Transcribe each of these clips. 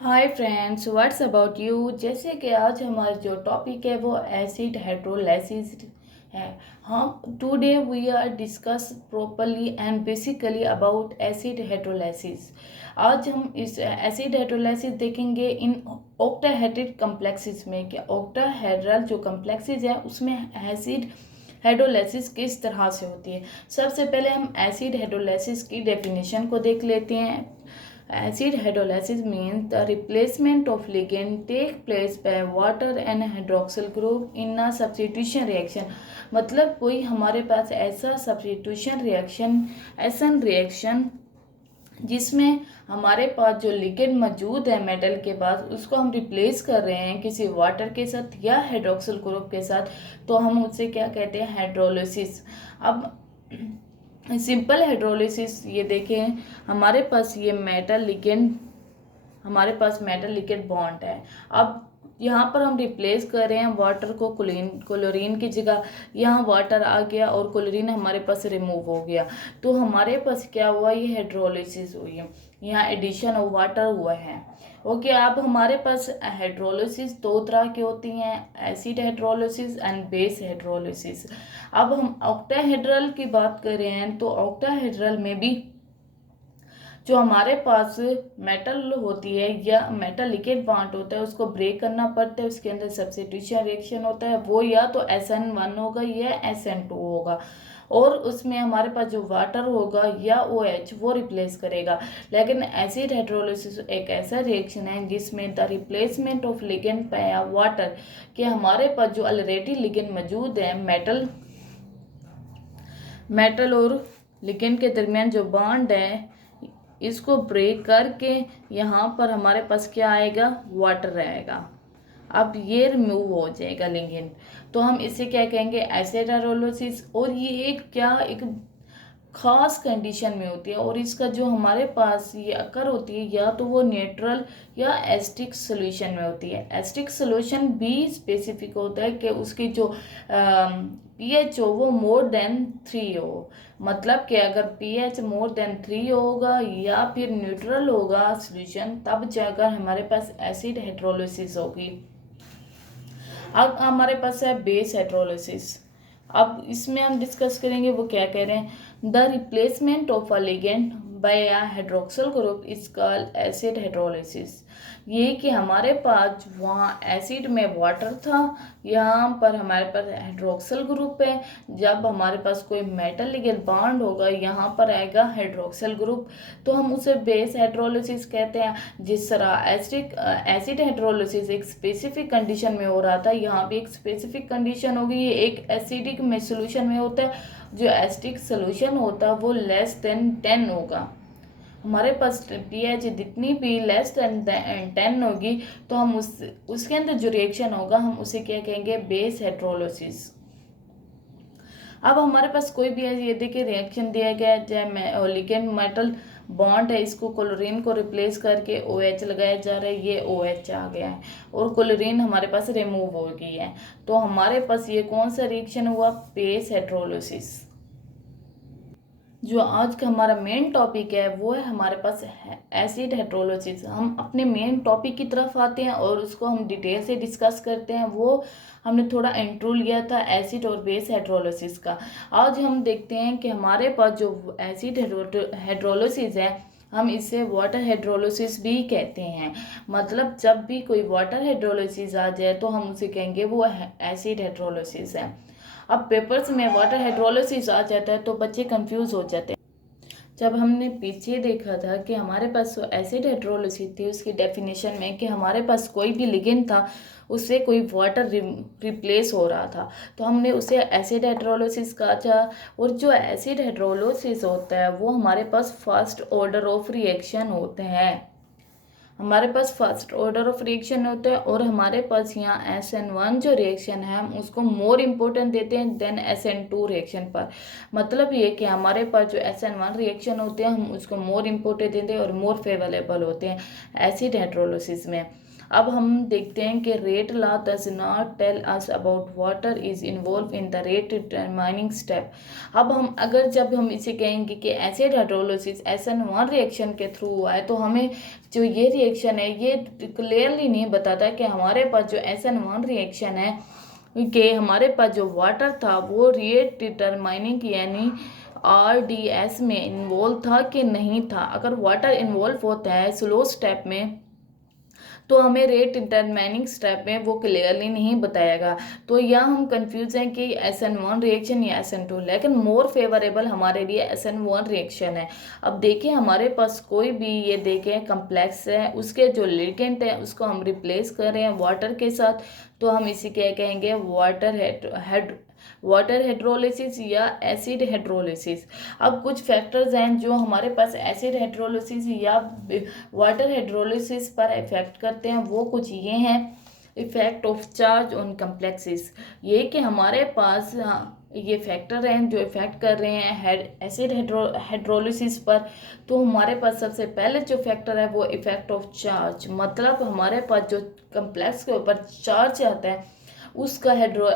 Hi friends, what's about you. जैसे कि आज हमारा जो टॉपिक है वो एसिड हाइड्रोलाइसिस है। हम today we are discuss properly and basically about acid hydrolysis. आज हम इस एसिड हाइड्रोलाइसिस देखेंगे इन ऑक्टाहेड्रल कॉम्प्लेक्सेस में कि ऑक्टाहेड्रल जो कॉम्प्लेक्सेस है उसमें एसिड हाइड्रोलाइसिस किस तरह से होती है। सबसे पहले हम एसिड हाइड्रोलाइसिस की डेफिनेशन को देख लेते हैं। Acid hydrolysis means the replacement of ligand take place by water and hydroxyl group in a substitution reaction। मतलब कोई हमारे पास ऐसा सब्स्टिट्यूशन रिएक्शन जिसमें हमारे पास जो लिगेंड मौजूद है मेटल के पास उसको हम रिप्लेस कर रहे हैं किसी वाटर के साथ या हाइड्रोक्सिल ग्रुप के साथ, तो हम उससे क्या कहते हैं, हाइड्रोलिसिस। अब सिंपल हाइड्रोलिसिस ये देखें, हमारे पास मेटल लिगेंड बॉन्ड है। अब यहाँ पर हम रिप्लेस कर रहे हैं वाटर को क्लोरीन की जगह। यहाँ वाटर आ गया और क्लोरीन हमारे पास रिमूव हो गया, तो हमारे पास क्या हुआ, ये हाइड्रोलिसिस हुई है। यहाँ एडिशन ऑफ वाटर हुआ है। ओके, अब हमारे पास हाइड्रोलिसिस दो तरह की होती हैं, acid hydrolysis and base hydrolysis. अब हम ऑक्टाहेड्रल की बात कर रहे हैं तो ऑक्टाहेड्रल में भी जो हमारे पास मेटल होती है या मेटल लिगेंड बॉन्ड होता है उसको ब्रेक करना पड़ता है, उसके अंदर सब्स्टिट्यूशन रिएक्शन होता है, वो या तो SN1 होगा या SN2 होगा, और उसमें हमारे पास जो वाटर होगा या OH वो रिप्लेस करेगा। लेकिन एसिड हाइड्रोलिसिस एक ऐसा रिएक्शन है जिसमें the replacement of ligand by water, कि हमारे पास जो ऑलरेडी लिगेंड मौजूद है मेटल और लिगेंड के दरमियान जो बॉन्ड है इसको ब्रेक करके यहाँ पर हमारे पास क्या आएगा, वाटर आएगा। अब ये रिमूव हो जाएगा लिगेंड, तो हम इसे क्या कहेंगे, एसिड हाइड्रोलिसिस। और ये एक खास कंडीशन में होती है, और इसका जो हमारे पास ये अकर होती है या तो वो न्यूट्रल या एसिडिक सोल्यूशन में होती है। एसिडिक सोल्यूशन भी स्पेसिफिक होता है कि उसकी जो pH हो वो मोर देन 3 हो। मतलब कि अगर pH मोर देन 3 होगा या फिर न्यूट्रल होगा सोल्यूशन, तब जाकर हमारे पास एसिड हाइड्रोलिसिस होगी। अब हमारे पास है बेस हाइड्रोलिसिस। अब इसमें हम डिस्कस करेंगे वो क्या कह रहे हैं, the replacement of a ligand by a hydroxyl group is called acid hydrolysis. ये कि हमारे पास वहाँ एसिड में वाटर था, यहाँ पर हमारे पास हाइड्रोक्सिल ग्रुप है। जब हमारे पास कोई मेटल लिगेंड बॉन्ड होगा यहाँ पर आएगा हाइड्रोक्सिल ग्रुप, तो हम उसे बेस हाइड्रोलिसिस कहते हैं। जिस तरह एसिड हाइड्रोलिसिस एक स्पेसिफिक कंडीशन में हो रहा था, यहाँ भी एक स्पेसिफिक कंडीशन होगी। ये एक एसिडिक में सोल्यूशन में होता है, जो एसिडिक सोल्यूशन होता है वो लेस देन 10 होगा। हमारे पास pH जितनी भी लेस देन 10 होगी, तो हम उसके अंदर जो रिएक्शन होगा हम उसे क्या कहेंगे, बेस हाइड्रोलिसिस। अब हमारे पास कोई भी ये देखिए रिएक्शन दिया गया है, चाहे लिगेंड मेटल बॉन्ड है, इसको क्लोरीन को रिप्लेस करके OH लगाया जा रहा है, ये OH आ गया है और क्लोरीन हमारे पास रिमूव हो गई है, तो हमारे पास ये कौन सा रिएक्शन हुआ, बेस हाइड्रोलिसिस। जो आज का हमारा मेन टॉपिक है वो है हमारे पास एसिड हाइड्रोलिसिस। हम अपने मेन टॉपिक की तरफ आते हैं और उसको हम डिटेल से डिस्कस करते हैं। वो हमने थोड़ा इंट्रो लिया था एसिड और बेस हाइड्रोलिसिस का। आज हम देखते हैं कि हमारे पास जो एसिड हाइड्रोलिसिस है हम इसे वाटर हाइड्रोलिसिस भी कहते हैं। मतलब जब भी कोई वाटर हाइड्रोलिसिस आ जाए तो हम उसे कहेंगे वो एसिड हाइड्रोलिसिस है। अब पेपर्स में वाटर हाइड्रोलिसिस आ जाता है तो बच्चे कंफ्यूज हो जाते हैं। जब हमने पीछे देखा था कि हमारे पास जो एसिड हाइड्रोलिसिस थी उसकी डेफिनेशन में कि हमारे पास कोई भी लिगेंड था उससे कोई वाटर रिप्लेस हो रहा था, तो हमने उसे एसिड हाइड्रोलिसिस कहा था। और जो एसिड हाइड्रोलिसिस होता है वो हमारे पास फर्स्ट ऑर्डर ऑफ रिएक्शन होते हैं। हमारे पास फर्स्ट ऑर्डर ऑफ रिएक्शन होता है और हमारे पास यहाँ SN1 जो रिएक्शन है हम उसको मोर इम्पोर्टेंट देते हैं देन SN2 रिएक्शन पर। मतलब ये कि हमारे पास जो SN1 रिएक्शन होते हैं हम उसको मोर इम्पोर्टेंट देते हैं और मोर फेवरेबल होते हैं एसिड हाइड्रोलिसिस में। अब हम देखते हैं कि rate law does not tell us about water is involve in the rate determining step. अब हम जब हम इसे कहेंगे कि एसिड हाइड्रोलिसिस SN1 रिएक्शन के थ्रू हुआ है, तो हमें जो ये रिएक्शन है ये क्लियरली नहीं बताता कि हमारे पास जो SN1 रिएक्शन है कि हमारे पास जो वाटर था वो रेट डिटरमाइनिंग यानी RDS में इन्वॉल्व था कि नहीं था। अगर वाटर इन्वॉल्व होता है स्लो स्टेप में तो हमें रेट डिटरमाइनिंग स्टेप में वो क्लियरली नहीं बताएगा। तो यहाँ हम कंफ्यूज हैं कि SN1 रिएक्शन या SN2, लेकिन मोर फेवरेबल हमारे लिए SN1 रिएक्शन है। अब देखिए हमारे पास कोई भी ये देखें कम्प्लेक्स है, उसके जो लिगेंड है उसको हम रिप्लेस कर रहे हैं वाटर के साथ, तो हम इसी क्या कहेंगे वाटर हाइड्रोलिसिस या एसिड हाइड्रोलिसिस। अब कुछ फैक्टर्स हैं जो हमारे पास एसिड हाइड्रोलिसिस या वाटर हाइड्रोलिसिस पर इफेक्ट करते हैं, वो कुछ ये हैं। Effect of charge on complexes, ये कि हमारे पास ये फैक्टर हैं जो इफेक्ट कर रहे हैं एसिड हाइड्रोलिसिस पर। तो हमारे पास सबसे पहले जो फैक्टर है वो इफेक्ट ऑफ चार्ज, मतलब हमारे पास जो कम्प्लेक्स के ऊपर चार्ज आता है उसका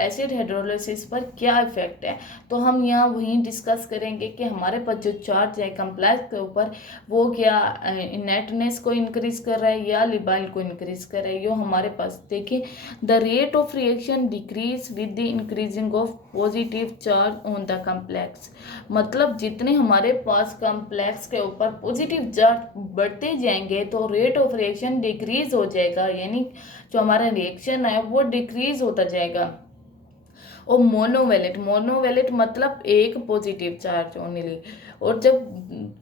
एसिड हाइड्रोलिसिस पर क्या इफेक्ट है। तो हम यहाँ वहीं डिस्कस करेंगे कि हमारे पास जो चार्ज है कम्प्लेक्स के ऊपर वो क्या इनेर्टनेस को इंक्रीज कर रहा है या लिबाइल को इंक्रीज कर रहा है। ये हमारे पास देखिए the rate of reaction decrease with the increasing of positive charge on the complex, मतलब जितने हमारे पास कम्प्लेक्स के ऊपर पॉजिटिव चार्ज बढ़ते जाएंगे तो रेट ऑफ रिएक्शन डिक्रीज हो जाएगा, यानी जो हमारा रिएक्शन है वो डिक्रीज होता जाएगा। और मोनोवेलेट मतलब एक पॉजिटिव चार्ज ओनली, और जब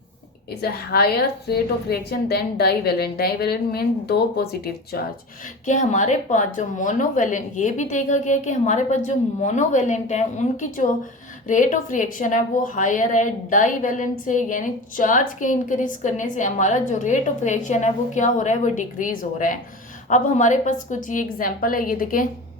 is a higher rate of reaction than divalent mean दो पॉजिटिव चार्ज। कि हमारे पास जो मोनोवेलेंट, ये भी देखा गया कि हमारे पास जो मोनोवेलेंट है उनकी जो रेट ऑफ रिएक्शन है वो हायर है डाइवेलेंट से, यानी चार्ज के इंक्रीज करने से हमारा जो रेट ऑफ रिएक्शन है वो क्या हो रहा है, वो डिक्रीज हो रहा है। अब हमारे पास कुछ ये एग्जांपल है, ये देखें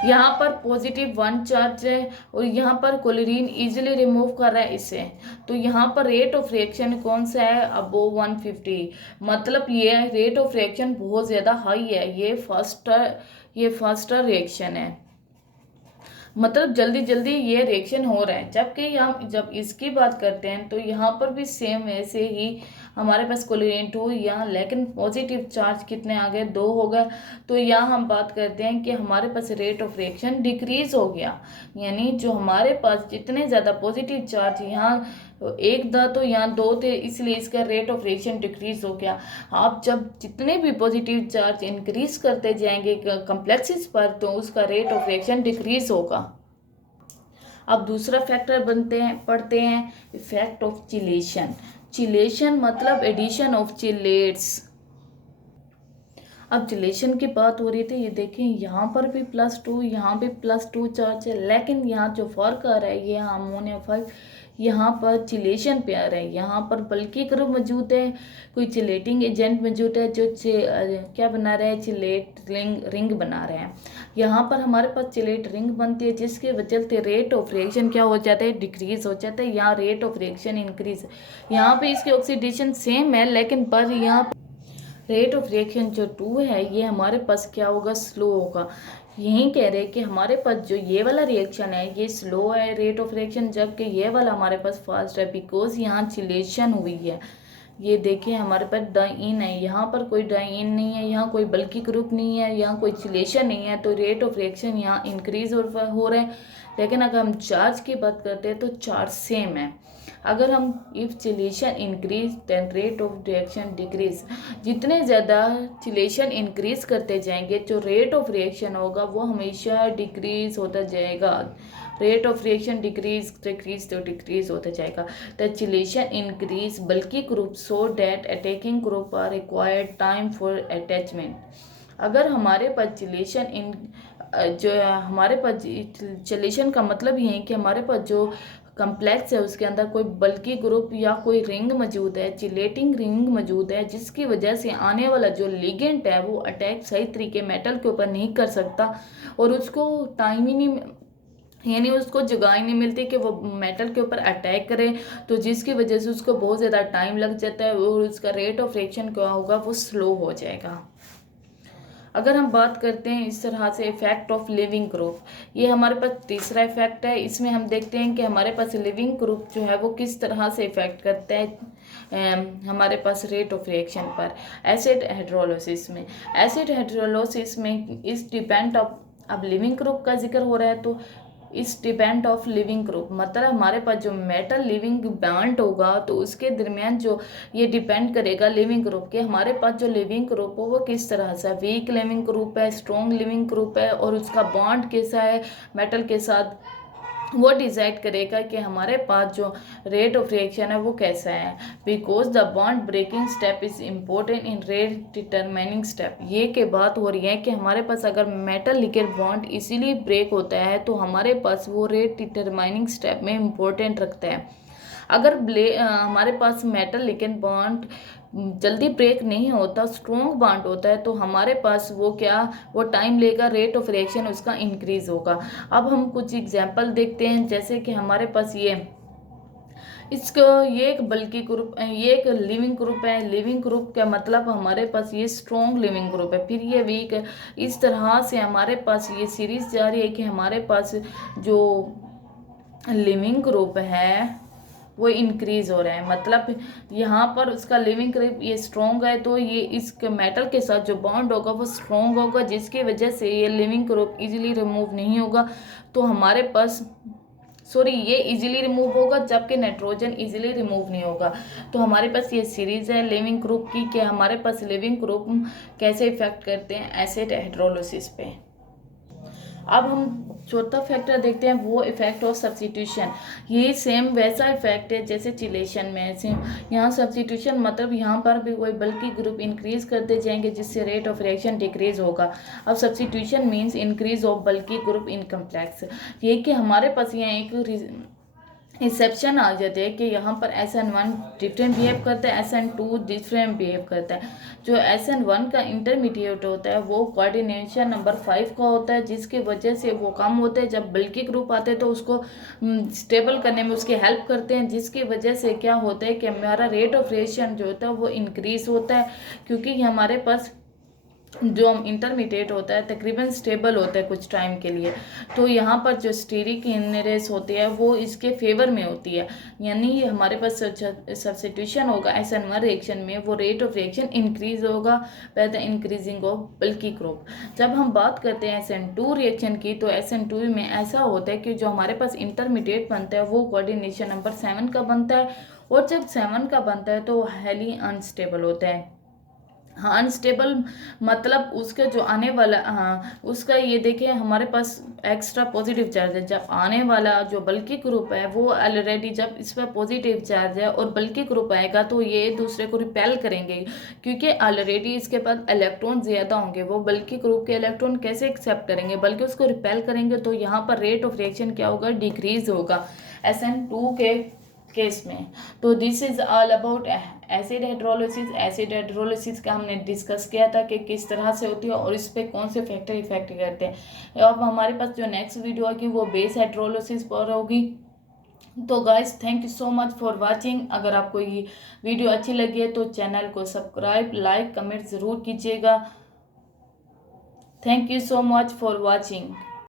यहाँ पर +1 चार्ज है और यहाँ पर क्लोरीन इजीली रिमूव कर रहा है इसे, तो यहाँ पर रेट ऑफ रिएक्शन कौन सा है, अबोव 150, मतलब ये रेट ऑफ रिएक्शन बहुत ज़्यादा हाई है, ये फास्टर रिएक्शन है, मतलब जल्दी जल्दी ये रिएक्शन हो रहा है। जबकि हम जब इसकी बात करते हैं तो यहाँ पर भी सेम ऐसे ही हमारे पास क्लोरीन 2 यहाँ, लेकिन पॉजिटिव चार्ज कितने आ गए, 2 हो गए। तो यहाँ हम बात करते हैं कि हमारे पास रेट ऑफ रिएक्शन डिक्रीज हो गया, यानी जो हमारे पास जितने ज़्यादा पॉजिटिव चार्ज यहाँ एक था तो यहाँ 2 थे, इसलिए इसका रेट ऑफ रिएक्शन डिक्रीज हो गया। आप जब जितने भी पॉजिटिव चार्ज इंक्रीज करते जाएंगे कम्प्लेक्सेस पर तो उसका रेट ऑफ रिएक्शन डिक्रीज होगा। अब दूसरा फैक्टर पढ़ते हैं इफेक्ट ऑफ चिलेशन मतलब एडिशन ऑफ चिलेट्स। अब चिलेशन की बात हो रही थी, ये देखें यहाँ पर भी +2 यहाँ भी +2 चार्ज है, लेकिन यहाँ जो फर्क आ रहा है ये अमोनिया 5 यहाँ पर चिलेशन पे आ रहा है, यहाँ पर बल्कि ग्रुप मौजूद है, कोई चिलेटिंग एजेंट मौजूद है जो क्या बना रहा है, चिलेट रिंग बना रहे हैं। यहाँ पर हमारे पास चिलेट रिंग बनती है जिसके वजह से रेट ऑफ रिएक्शन क्या हो जाता है, डिक्रीज हो जाता है, यहाँ रेट ऑफ रिएक्शन इंक्रीज। यहाँ पे इसकी ऑक्सीडेशन सेम है लेकिन पर यहाँ रेट ऑफ रिएक्शन जो 2 है ये हमारे पास क्या होगा, स्लो होगा। यही कह रहे हैं कि हमारे पास जो ये वाला रिएक्शन है ये स्लो है रेट ऑफ रिएक्शन, जबकि ये वाला हमारे पास फास्ट है, बिकॉज यहाँ चिलेशन हुई है। ये देखिए हमारे पास डाइन है, यहाँ पर कोई डाइन नहीं है, यहाँ कोई बल्कि ग्रुप नहीं है, यहाँ कोई चिलेशन नहीं है, तो रेट ऑफ रिएक्शन यहाँ इंक्रीज हो रहा है। लेकिन अगर हम चार्ज की बात करते हैं तो चार्ज सेम है। अगर हम if chelation increase then rate of reaction decrease, जितने ज़्यादा चिलेशन इंक्रीज करते जाएंगे जो रेट ऑफ रिएक्शन होगा वो हमेशा डिक्रीज होता जाएगा। रेट ऑफ रिएक्शन डिक्रीज होता जाएगा। द चिलेशन इंक्रीज बल्कि group so that attacking group are required time for attachment. अगर हमारे पास चिलेशन का मतलब ये है कि हमारे पास जो कम्प्लेक्स है उसके अंदर कोई बल्कि ग्रुप या कोई रिंग मौजूद है, चिलेटिंग रिंग मौजूद है, जिसकी वजह से आने वाला जो लिगेंड है वो अटैक सही तरीके मेटल के ऊपर नहीं कर सकता और उसको टाइम ही नहीं, यानी उसको जगह ही नहीं मिलती कि वो मेटल के ऊपर अटैक करे, तो जिसकी वजह से उसको बहुत ज़्यादा टाइम लग जाता है और उसका रेट ऑफ रिएक्शन क्या होगा, वो स्लो हो जाएगा। अगर हम बात करते हैं इस तरह से इफेक्ट ऑफ लिविंग ग्रुप, ये हमारे पास तीसरा इफेक्ट है। इसमें हम देखते हैं कि हमारे पास लिविंग ग्रुप जो है वो किस तरह से इफेक्ट करता है हमारे पास रेट ऑफ रिएक्शन पर। एसिड हाइड्रोलिसिस में, एसिड हाइड्रोलिसिस में इस डिपेंड ऑफ, अब लिविंग ग्रुप का जिक्र हो रहा है तो इस डिपेंड ऑफ लिविंग ग्रुप मतलब हमारे पास जो मेटल लिविंग बॉन्ड होगा तो उसके दरमियान जो ये डिपेंड करेगा लिविंग ग्रुप के, हमारे पास जो लिविंग ग्रुप हो वो किस तरह से, वीक लिविंग ग्रुप है, स्ट्रॉन्ग लिविंग ग्रुप है, और उसका बॉन्ड कैसा है मेटल के साथ, वो डिसाइड करेगा कि हमारे पास जो रेट ऑफ रिएक्शन है वो कैसा है। Because the bond breaking step is important in rate determining step, ये के बात हो रही है कि हमारे पास अगर मेटल लिगेंड बॉन्ड इसीलिए ब्रेक होता है तो हमारे पास वो रेट डिटरमाइनिंग स्टेप में इम्पोर्टेंट रखता है। अगर हमारे पास मेटल लिगेंड बॉन्ड जल्दी ब्रेक नहीं होता, स्ट्रॉन्ग बॉन्ड होता है, तो हमारे पास वो क्या, वो टाइम लेगा, रेट ऑफ रिएक्शन उसका इंक्रीज होगा। अब हम कुछ एग्जांपल देखते हैं, जैसे कि हमारे पास इसको ये एक बल्कि ग्रुप, ये एक लिविंग ग्रुप है। लिविंग ग्रुप का मतलब हमारे पास ये स्ट्रॉन्ग लिविंग ग्रुप है, फिर ये वीक है। इस तरह से हमारे पास ये सीरीज जारी है कि हमारे पास जो लिविंग ग्रुप है वो इंक्रीज हो रहा है। मतलब यहाँ पर उसका लिविंग ग्रुप ये स्ट्रॉन्ग है तो ये इस मेटल के साथ जो बॉन्ड होगा वो स्ट्रॉन्ग होगा, जिसकी वजह से ये लिविंग ग्रुप इजीली रिमूव नहीं होगा। तो हमारे पास ये इजीली रिमूव होगा जबकि नाइट्रोजन इजीली रिमूव नहीं होगा। तो हमारे पास ये सीरीज है लिविंग ग्रुप की कि हमारे पास लिविंग ग्रुप कैसे इफेक्ट करते हैं एसिड हाइड्रोलिसिस पे। अब हम चौथा फैक्टर देखते हैं, वो इफेक्ट ऑफ सब्स्टिट्यूशन। ये सेम वैसा इफेक्ट है जैसे चिलेशन में, सेम यहाँ सब्स्टिट्यूशन मतलब यहाँ पर भी कोई बल्कि ग्रुप इंक्रीज करते जाएंगे जिससे रेट ऑफ रिएक्शन डिक्रीज होगा। अब सब्स्टिट्यूशन मीन्स इंक्रीज ऑफ बल्कि ग्रुप इन कम्प्लेक्स, ये कि हमारे पास यहाँ एक एक्सेप्शन आ जाते हैं कि यहाँ पर SN1 डिफरेंट बिहेव करता है, SN2 डिफरेंट बिहेव करता है। जो SN1 का इंटरमीडिएट होता है वो कोऑर्डिनेशन नंबर 5 का होता है, जिसकी वजह से वो कम होते हैं। जब बल्कि ग्रुप आते हैं तो उसको स्टेबल करने में उसकी हेल्प करते हैं, जिसकी वजह से क्या होता है कि हमारा रेट ऑफ रिएक्शन जो होता है वो इंक्रीज होता है, क्योंकि हमारे पास जो इंटरमीडिएट होता है तकरीबन स्टेबल होता है कुछ टाइम के लिए। तो यहाँ पर जो स्टीरिक इनरेस होती है वो इसके फेवर में होती है, यानी हमारे पास सब्स्टिट्यूशन होगा SN1 रिएक्शन में, वो रेट ऑफ रिएक्शन इंक्रीज होगा बाय द इंक्रीजिंग ऑफ बल्कि ग्रुप। जब हम बात करते हैं SN2 रिएक्शन की तो SN2 में ऐसा होता है कि जो हमारे पास इंटरमीडिएट बनता है वो कोऑर्डिनेशन नंबर 7 का बनता है, और जब 7 का बनता है तो हाईली अनस्टेबल होता है। हाँ, अनस्टेबल मतलब उसका जो आने वाला, हाँ उसका ये देखिए हमारे पास एक्स्ट्रा पॉजिटिव चार्ज है। जब आने वाला जो बल्कि ग्रुप है वो ऑलरेडी, जब इस पर पॉजिटिव चार्ज है और बल्कि ग्रुप आएगा तो ये दूसरे को रिपेल करेंगे, क्योंकि ऑलरेडी इसके पास इलेक्ट्रॉन ज़्यादा होंगे। वो बल्कि ग्रुप के इलेक्ट्रॉन कैसे एक्सेप्ट करेंगे, बल्कि उसको रिपेल करेंगे। तो यहाँ पर रेट ऑफ रिएक्शन क्या होगा, डिक्रीज होगा SN2 के केस में। तो this is all about acid hydrolysis. Acid hydrolysis का हमने डिस्कस किया था कि किस तरह से होती है और इस पे कौन से फैक्टर इफेक्ट करते हैं। अब हमारे पास जो नेक्स्ट वीडियो होगी वो बेस हाइड्रोलिसिस पर होगी। तो guys thank you so much for watching. अगर आपको ये वीडियो अच्छी लगी है तो चैनल को सब्सक्राइब, लाइक, कमेंट ज़रूर कीजिएगा। Thank you so much for watching.